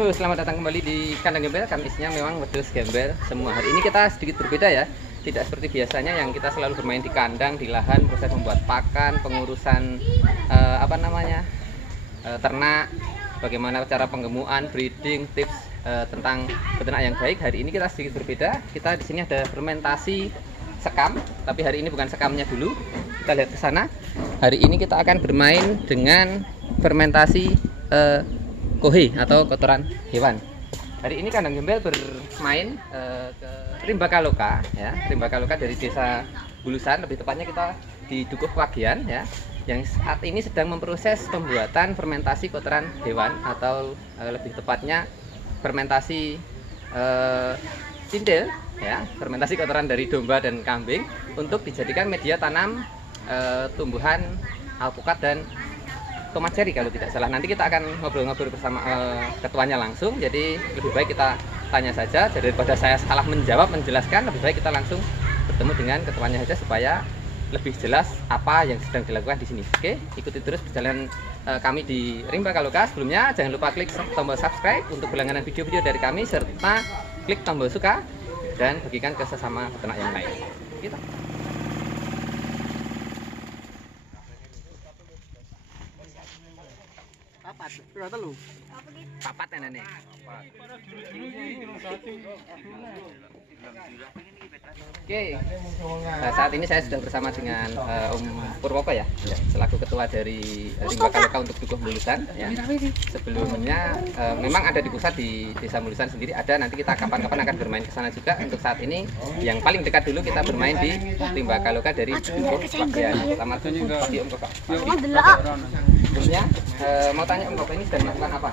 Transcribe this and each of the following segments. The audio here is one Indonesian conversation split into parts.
Selamat datang kembali di kandang gembel. Kamisnya memang wedhus gembel semua. Hari ini kita sedikit berbeda ya. Tidak seperti biasanya yang kita selalu bermain di kandang, di lahan, proses membuat pakan, pengurusan ternak, bagaimana cara penggemuan, breeding, tips tentang peternak yang baik. Hari ini kita sedikit berbeda. Kita di sini ada fermentasi sekam, tapi hari ini bukan sekamnya dulu. Kita lihat ke sana. Hari ini kita akan bermain dengan fermentasi kohe atau kotoran hewan. Hari ini kandang gembel bermain ke Rimbakaloka ya. Rimbakaloka dari desa Bulusan, lebih tepatnya kita di Dukuh Wagian ya, yang saat ini sedang memproses pembuatan fermentasi kotoran hewan atau lebih tepatnya fermentasi sintil ya, fermentasi kotoran dari domba dan kambing untuk dijadikan media tanam tumbuhan alpukat dan tomat cherry kalau tidak salah. Nanti kita akan ngobrol-ngobrol bersama ketuanya langsung, jadi lebih baik kita tanya saja daripada saya salah menjawab menjelaskan. Lebih baik kita langsung bertemu dengan ketuanya saja supaya lebih jelas apa yang sedang dilakukan di sini. Oke, ikuti terus perjalanan kami di Rimbakaloka. Sebelumnya jangan lupa klik tombol subscribe untuk berlangganan video-video dari kami, serta klik tombol suka dan bagikan ke sesama peternak yang lain. Gitu. Papat nenek. Oke. Nah, saat ini saya sedang bersama dengan Om Purwoko ya, selaku ketua dari Rimbakaloka untuk Dukuh Bulusan ya. Sebelumnya memang ada di pusat di Desa Bulusan sendiri ada, nanti kita kapan-kapan akan bermain ke sana juga. Untuk saat ini yang paling dekat dulu kita bermain di Rimbakaloka dari Dukuh Wagian. Selamat pagi Om Koko. Terusnya mau tanya Om Koko, ini sedang melakukan apa?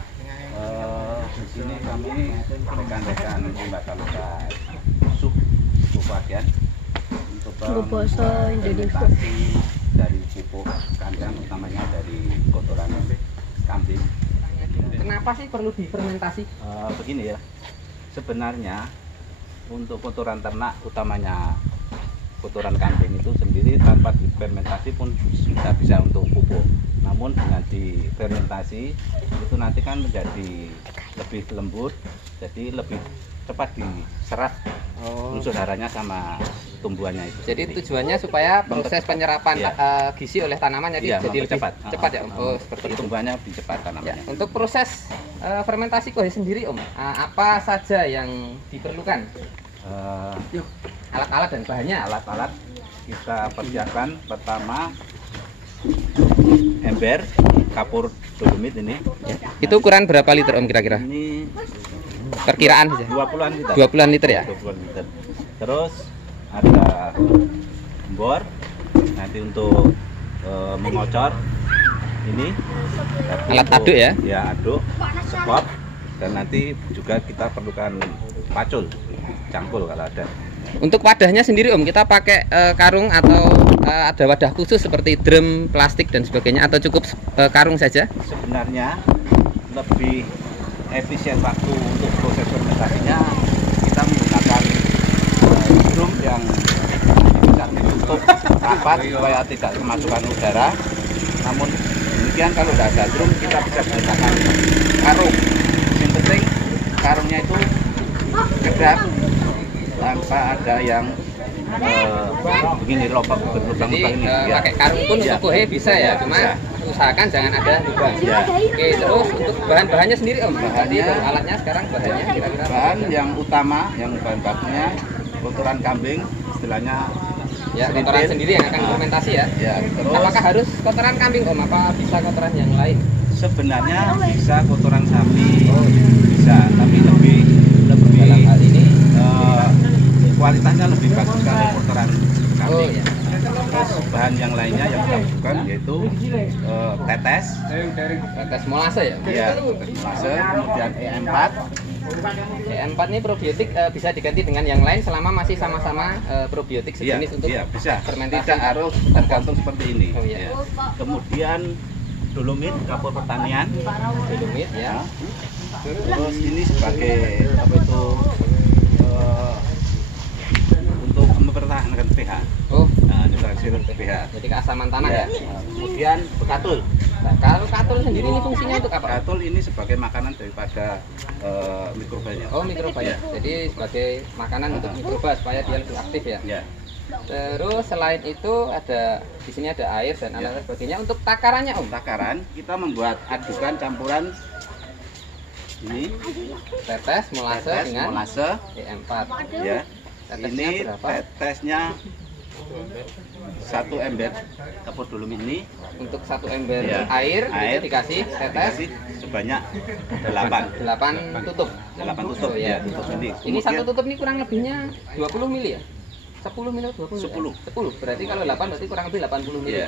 Di sini kami rekan-rekan Rimbakaloka Dukuh Wagian untuk fermentasi dari pupuk kandang, utamanya dari kotoran kambing. Kenapa sih perlu difermentasi? Begini ya, sebenarnya untuk kotoran ternak, utamanya kotoran kambing itu sendiri tanpa difermentasi pun sudah bisa untuk pupuk. Namun dengan difermentasi itu nanti kan menjadi lebih lembut, jadi lebih cepat diserap unsur haranya sama tumbuhannya itu. Jadi tujuannya supaya proses penyerapan gizi oleh tanaman jadi lebih cepat ya Om. Oh, seperti itu. Tumbuhannya lebih cepat tanamannya. Ya, untuk proses fermentasi kohe sendiri Om, apa saja yang diperlukan? Alat-alat dan bahannya. Alat-alat kita persiapkan, pertama ember kapur dolomit ini. Itu ukuran berapa liter Om kira-kira? Ini perkiraan saja. 20-an liter. 20-an liter ya. 20-an liter. Terus ada bor nanti untuk mengocor ini. Alat aduk ya? Ya, aduk, sekop, dan nanti juga kita perlukan pacul, cangkul kalau ada. Untuk wadahnya sendiri Om, kita pakai karung atau ada wadah khusus seperti drum, plastik dan sebagainya, atau cukup karung saja? Sebenarnya lebih efisien waktu untuk proses fermentasinya kita menggunakan drum yang bisa ditutup rapat supaya tidak kemasukan udara. Namun demikian kalau tidak ada drum kita bisa menggunakan karung. Yang penting karungnya itu kedap tanpa ada yang begini lubang ini. Pakai karung pun untuk kohe bisa ya, cuma usahakan jangan ada lubang. Oke, terus untuk bahan-bahannya sendiri Om, alatnya sekarang bahannya kira-kira bahan yang utama, yang bahan bakunya kotoran kambing, istilahnya ya, kotoran sendiri yang akan fermentasi ya. Ya, terus apakah harus kotoran kambing Om, apa bisa kotoran yang lain? Sebenarnya bisa kotoran sapi, bisa, tapi lebih dalam hal ini kualitasnya lebih bagus kalau kotoran kambing. ya. Terus bahan yang lainnya yang kita butuhkan yaitu Tetes molase ya? Iya, tetes molase, kemudian E4. E4 ini probiotik, bisa diganti dengan yang lain selama masih sama-sama probiotik sejenis untuk bisa. fermentasi. Tidak harus tergantung seperti ini. Oh, iya. Kemudian dolomit, kapur pertanian. Dolomit ya. Terus ini sebagai apa itu untuk mempertahankan pH. Oh, Netralisir pH. jadi keasaman tanah ya. Kemudian bekatul. Nah, kalau katul sendiri ini fungsinya untuk apa? Katul ini sebagai makanan daripada mikroba. Oh, mikroba ya. Jadi sebagai makanan untuk mikroba supaya dia lebih aktif ya. Ya. Terus selain itu ada di sini ada air dan alat sebagainya. Untuk takarannya Om. Takaran kita membuat adukan campuran ini Tetes molase dengan molase E4. ya. Tetesnya Ini berapa? tetesnya 1 ember kapur dolomit ini. Untuk 1 ember Ya. air Air. itu dikasih tetes Dikasih sebanyak 8 8 tutup. 8 tutup Oh, ya. ya, tutup ini. Ini satu Kemudian tutup ini kurang lebihnya 20 mili ya? 10 mili 20 mili? 10. 10. Berarti kalau 8 berarti kurang lebih 80 mili. Iya.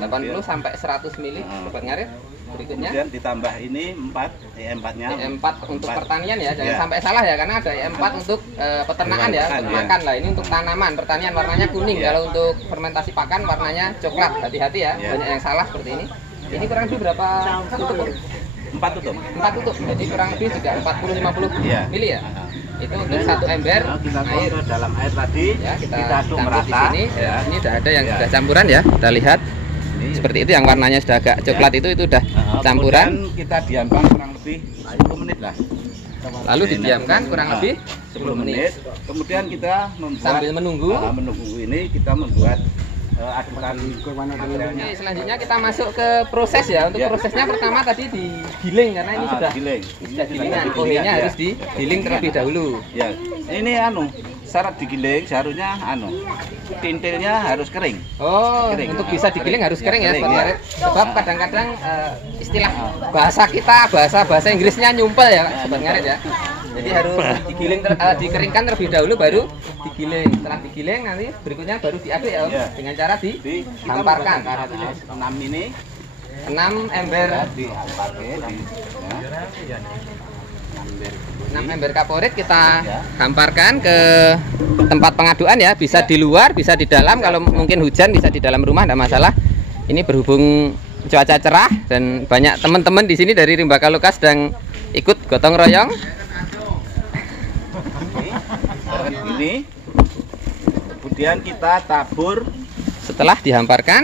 80 sampai 100 mili. Sobat ngarit. Berikutnya kemudian ditambah ini 4 E4-nya. E4 untuk pertanian ya, jangan Ya. sampai salah ya, karena ada E4 untuk peternakan ya, Makan, untuk ya. makan lah. Ini untuk tanaman, pertanian warnanya kuning. Ya. Kalau untuk fermentasi pakan warnanya coklat. Hati-hati ya, Ya. banyak yang salah seperti ini. Ini kurang lebih berapa tutup? 4 tutup. 4 tutup. Jadi kurang lebih juga 40-50 Iya. mili ya. Itu untuk 1 ember Nah, kita tuang air. ke dalam air tadi. Ya, kita aduk campur di merata. sini. Ya. Ini sudah ada yang Ya. sudah campuran ya. Kita lihat Ini. seperti itu yang warnanya sudah agak coklat itu udah campuran. Kemudian kita diamkan kurang lebih 10 menit lah. Lalu didiamkan kurang Nah, lebih 10 menit. Kemudian kita membuat Sambil menunggu. menunggu ini kita membuat adukan materialnya. Oke, selanjutnya kita masuk ke proses ya. Untuk Ya. prosesnya pertama tadi digiling karena ini sudah giling. sudah gilingan. Kohenya ya. harus digiling terlebih dahulu. Ya, ini syarat digiling seharusnya tintilnya harus kering. Oh, Kering. untuk bisa digiling harus Ya, kering ya, kering, Sobat ya. Ngarit. Sebab kadang-kadang istilah bahasa kita, bahasa Inggrisnya nyumpel ya, Sobat Ngarit ya. Jadi harus digiling dikeringkan terlebih dahulu baru digiling. Setelah digiling nanti berikutnya baru diaduk ya, Om, Ya. dengan cara Kita dihamparkan. membuat takaran 6 ini 6 ember dihamparkan ya. 6 ember kaporit kita hamparkan ke tempat pengaduan ya, bisa di luar, bisa di dalam. Kalau mungkin hujan bisa di dalam rumah, tidak masalah. Ini berhubung cuaca cerah dan banyak teman-teman di sini dari Rimbaka Loka sedang ikut gotong royong. Ini kemudian kita tabur Setelah dihamparkan,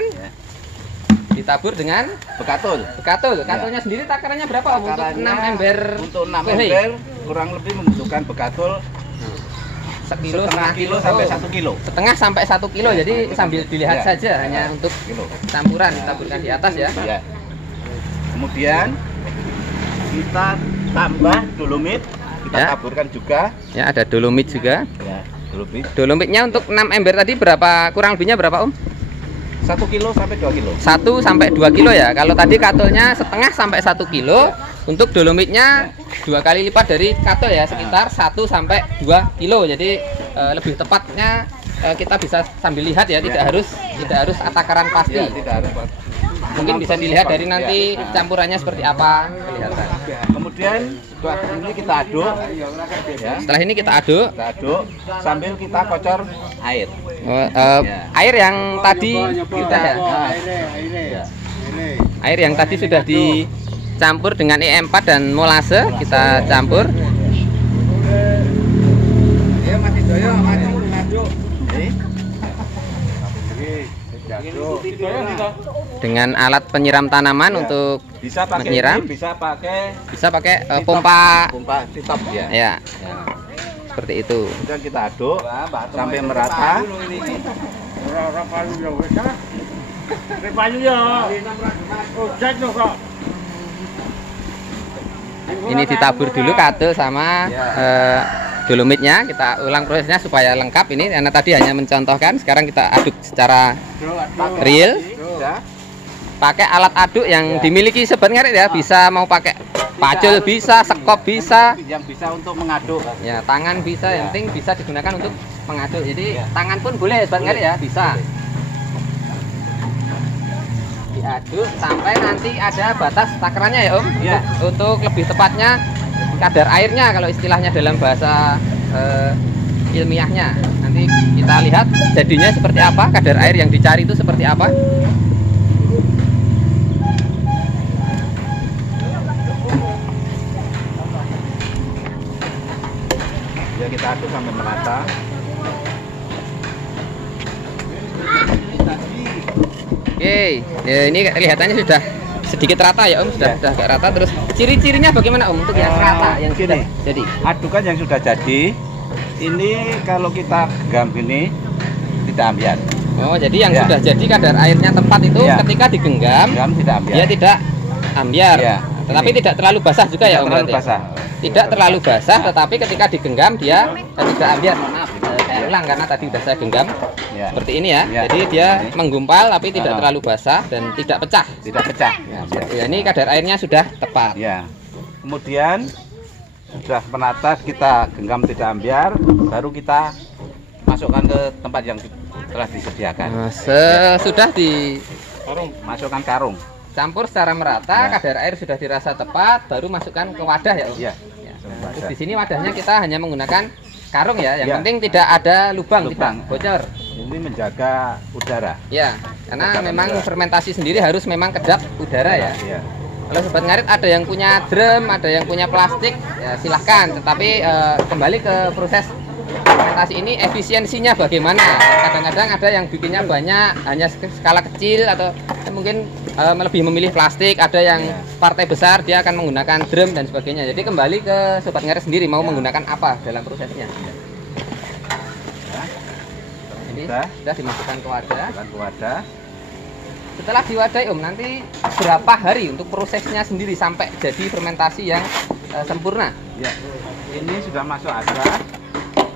ditabur dengan bekatul. bekatul. Katulnya sendiri takarannya berapa Om? Untuk Takarannya 6 ember untuk 6 kohei? ember kurang lebih membutuhkan bekatul Sekilo, setengah kilo sampai 1 kilo. setengah sampai 1 kilo. Jadi sambil dilihat Ya. saja, hanya untuk Kilo. campuran ditaburkan di atas ya. Ya. Kemudian kita tambah dolomit, kita Ya. taburkan juga. Ya, ada dolomit juga. Ya, dolomit Dolomitnya untuk 6 ember tadi berapa, kurang lebihnya berapa Om? 1 kilo sampai 2 kilo. 1 sampai 2 kilo ya. Kalau tadi katulnya setengah sampai 1 kilo, untuk dolomitnya 2 kali lipat dari katul ya, sekitar 1 sampai 2 kilo. Jadi lebih tepatnya kita bisa sambil lihat ya, tidak harus takaran pasti. Ya, tidak harus. Mungkin bisa dilihat dari nanti Ya. campurannya seperti apa kelihatan. Kemudian setelah ini kita aduk ya. Setelah ini kita aduk. Kita aduk sambil kita kocor air. Air yang tadi kita ya. Air yang tadi sudah dicampur dengan E4 dan molase kita campur. Ya masih doyo, maju ngaduk. Dengan alat penyiram tanaman Ya. untuk Bisa pakai menyiram. ini, bisa pakai Pompa pompa titop ya. ya. Seperti itu. Kemudian kita aduk sampai merata. Ini ditabur dulu katul sama dolomitnya. Kita ulang prosesnya supaya lengkap ini, karena tadi hanya mencontohkan. Sekarang kita aduk secara real. Ya. Pakai alat aduk yang dimiliki Sobat Ngarit ya. Bisa mau pakai pacul bisa, sekop bisa. Yang bisa untuk mengaduk. Ya, tangan bisa, yang penting bisa digunakan untuk mengaduk. Jadi tangan pun boleh Sobat Ngarit ya, bisa. Diaduk sampai nanti ada batas takarannya ya Om. Ya. Untuk lebih tepatnya kadar airnya kalau istilahnya dalam bahasa ilmiahnya. Nanti kita lihat jadinya seperti apa, kadar air yang dicari itu seperti apa. Ya, kita aduk sampai merata. Oke, ya ini kelihatannya sudah sedikit rata ya Om, sudah agak rata. Terus ciri-cirinya bagaimana Om untuk yang rata yang gini, sudah jadi? Adukan yang sudah jadi ini kalau kita genggam gini tidak ambiar. Oh, jadi yang sudah jadi kadar airnya tepat itu ketika digenggam tidak ambiar. dia tidak ambiar. Ya, tetapi tidak terlalu basah juga ya Om. Terlalu basah. Tidak terlalu basah, tetapi ketika digenggam dia tidak ambiar. Mohon maaf, saya ulang karena tadi sudah saya genggam seperti ini ya. Jadi dia menggumpal tapi tidak terlalu basah dan tidak pecah. Tidak pecah. Ya, ini kadar airnya sudah tepat. Ya. Kemudian sudah menata, kita genggam tidak ambiar, baru kita masukkan ke tempat yang telah disediakan. Sudah di masukkan karung. Campur secara merata, kadar air sudah dirasa tepat, baru masukkan ke wadah ya Om. Iya. Terus di sini wadahnya kita hanya menggunakan karung ya, yang penting tidak ada lubang, tidak bocor. Ini menjaga udara. Ya, karena memang fermentasi sendiri harus memang kedap udara ya. Iya. Kalau Sobat Ngarit ada yang punya drum, ada yang punya plastik, ya silahkan. Tetapi kembali ke proses fermentasi ini efisiensinya bagaimana? Kadang-kadang ada yang bikinnya banyak, hanya skala kecil atau mungkin lebih memilih plastik. Ada yang partai besar dia akan menggunakan drum dan sebagainya. Jadi kembali ke Sobat Ngarit sendiri mau menggunakan apa dalam prosesnya. Ini sudah dimasukkan ke wadah. Setelah diwadai Om, nanti berapa hari untuk prosesnya sendiri sampai jadi fermentasi yang sempurna? Ya, ini sudah masuk agar,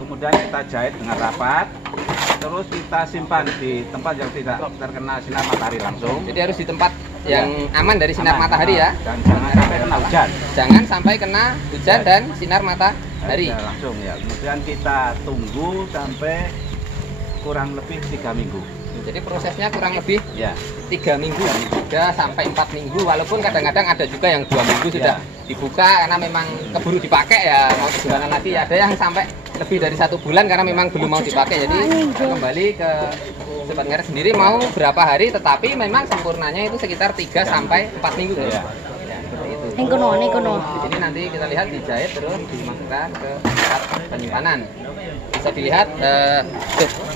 kemudian kita jahit dengan rapat, terus kita simpan di tempat yang tidak terkena sinar matahari langsung. Jadi harus di tempat yang aman dari sinar matahari ya. Dan jangan sampai kena hujan. Jangan sampai kena hujan dan sinar matahari. Langsung ya. Kemudian kita tunggu sampai kurang lebih 3 minggu. Jadi prosesnya kurang lebih 3 minggu, 3 sampai 4 minggu. Walaupun kadang-kadang ada juga yang 2 minggu sudah dibuka karena memang keburu dipakai ya, mau gimana lagi. Ada yang sampai lebih dari 1 bulan karena memang belum mau dipakai. Jadi kembali ke Sobat Ngarit sendiri mau berapa hari, tetapi memang sempurnanya itu sekitar 3 sampai 4 minggu. Ya, seperti itu. Di sini nanti kita lihat dijahit terus dimasukkan ke tempat penyimpanan. Bisa dilihat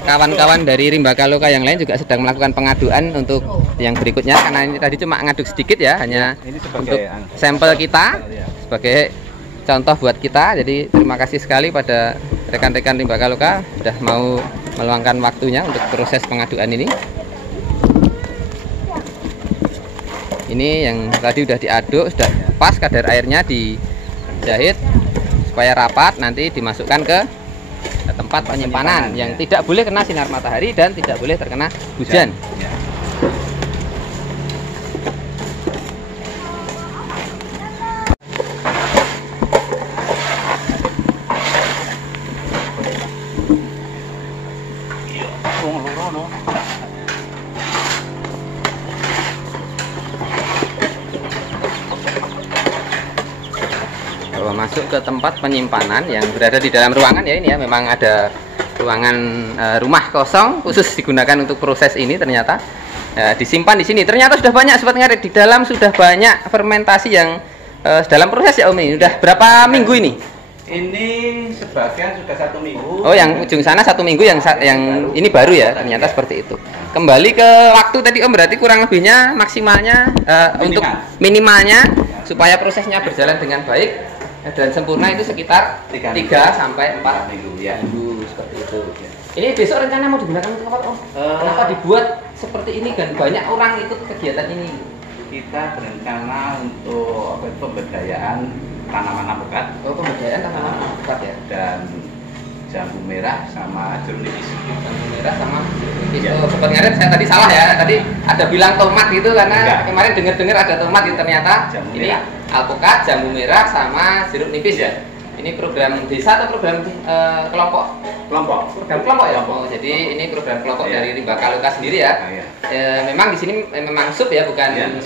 kawan-kawan dari Rimbaka Loka yang lain juga sedang melakukan pengaduan untuk yang berikutnya, karena ini tadi cuma ngaduk sedikit ya, hanya ini sebagai untuk sampel kita sebagai contoh buat kita. Jadi terima kasih sekali pada rekan-rekan Rimbaka Loka sudah mau meluangkan waktunya untuk proses pengaduan ini. Ini yang tadi sudah diaduk, sudah pas kadar airnya, dijahit supaya rapat, nanti dimasukkan ke tempat penyimpanan yang tidak boleh kena sinar matahari dan tidak boleh terkena hujan. Masuk ke tempat penyimpanan yang berada di dalam ruangan ya, ini ya, memang ada ruangan rumah kosong khusus digunakan untuk proses ini. Ternyata disimpan di sini. Ternyata sudah banyak Sobat Ngarit, di dalam sudah banyak fermentasi yang dalam proses ya Om. Ini udah berapa minggu ini? Ini sebagian sudah 1 minggu. Oh, yang ujung sana 1 minggu, yang ini baru ya. Ternyata seperti itu. Kembali ke waktu tadi Om, berarti kurang lebihnya maksimalnya untuk minimalnya supaya prosesnya berjalan dengan baik dan sempurna itu sekitar 3 sampai 4 minggu ya. Seperti itu. Ini besok rencana mau digunakan untuk apa Om? Kenapa dibuat seperti ini dan banyak orang ikut kegiatan ini? Kita berencana untuk pemberdayaan tanaman alpukat. Oh, pemberdayaan tanaman alpukat ya. Dan jambu merah sama jeruk nipis. Jambu merah sama jeruk nipis. Oh, Sobat Ngarit, saya tadi salah ya. Tadi ada bilang tomat gitu karena kemarin dengar-dengar ada tomat itu, ternyata jambu ini merah. Alpukat, jambu merah sama jeruk nipis ya. Ini program desa atau program kelompok? Program kelompok ya. Oh, jadi ini program kelompok dari Rimbaka Loka sendiri ya. Memang di sini memang sub ya, bukan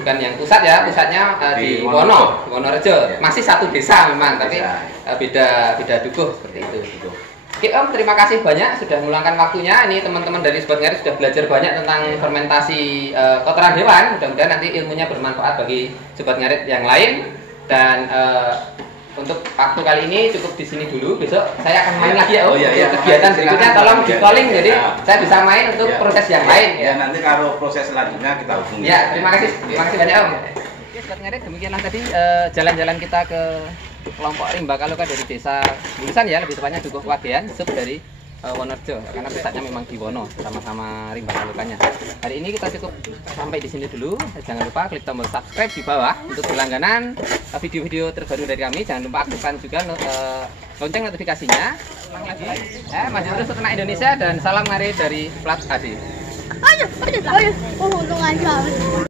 bukan yang pusat ya. Pusatnya di Wonorejo. Masih satu desa memang, tapi beda dukuh seperti itu. Oke Om, terima kasih banyak sudah meluangkan waktunya. Ini teman-teman dari Sobat Ngarit sudah belajar banyak tentang fermentasi kotoran hewan. Mudah-mudahan nanti ilmunya bermanfaat bagi Sobat Ngarit yang lain. Dan untuk waktu kali ini cukup di sini dulu. Besok saya akan main lagi ya Om. Oh, iya, iya. Untuk kegiatan berikutnya tolong di calling jadi saya bisa main untuk Ya. proses yang lain Ya, nanti kalau proses selanjutnya kita hubungi. Ya, terima kasih banyak Om. Oke, sobat ngarit, demikianlah tadi jalan-jalan kita ke kelompok rimba kaloka dari desa Bulusan ya, lebih tepatnya Dukuh Wagean, sub dari Wonorejo, karena pusatnya memang di Wono, sama-sama rimba kalokanya. Hari ini kita cukup sampai di sini dulu. Jangan lupa klik tombol subscribe di bawah untuk berlangganan video-video terbaru dari kami. Jangan lupa aktifkan juga lonceng notifikasinya. Ulang lagi. Masih terus Peternak Indonesia dan salam ngarit dari Plat AD. Ayo, untung aja.